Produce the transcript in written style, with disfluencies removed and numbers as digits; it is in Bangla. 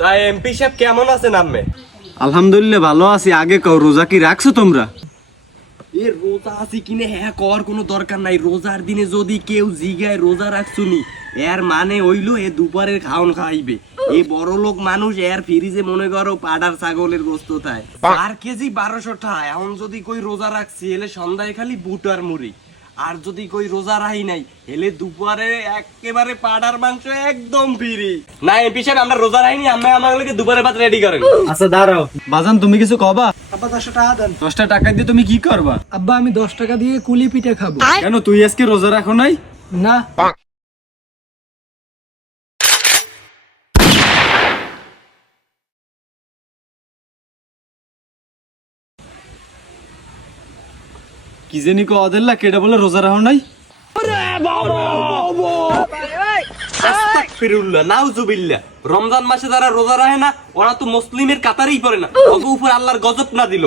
তাই এমপি সাহেব কেমন আছেন আপনি? আলহামদুলিল্লাহ ভালো আছি। আগে কও, রোজা কি রাখছো তোমরা? এ রোজা আছি কিনে হ্যাঁ কর কোনো দরকার নাই। রোজার দিনে যদি কেউ জিগায় রোজা রাখছুনি, এর মানে হইলো এ দুপুরের খাওন খাইবে। এই বড় লোক মানুষ এর ফ্রিজে মনে করো পাড়ার ছাগলের গোস্ত খায়, 4 কেজি 1200 টাকা। এখন যদি কই রোজা রাখছি এলে সন্ধ্যায় খালি বুট আর মুড়ি, আর যদি কই রোজা রাখি নাই এলে দুপুরে একেবারে পাড়ার মাংস একদম ফ্রি। না এমপি সাহেব আমরা রোজা রাখিনি, আমরা আমাকে দুপুরের ভাত রেডি করেন। আচ্ছা দাঁড়াও বাজান, তুমি কিছু কবা? আব্বা 10 টাকা দেন। 10টা টাকা দিয়ে তুমি কি করবা? আব্বা আমি 10 টাকা দিয়ে কুলি পিঠে খাবো। কেন, তুই আজকে রোজা রাখো নাই? না কি জানি কো অদেল্লা কেডা বলে রোজা রাখো নাই? আস্তাগফিরুল্লাহ, নাউজুবিল্লাহ। রমজান মাসে যারা রোজা রাখে না ওরা তো মুসলিমের কাতারেই পড়ে না। ওকে উপর আল্লাহর গজব না দিল।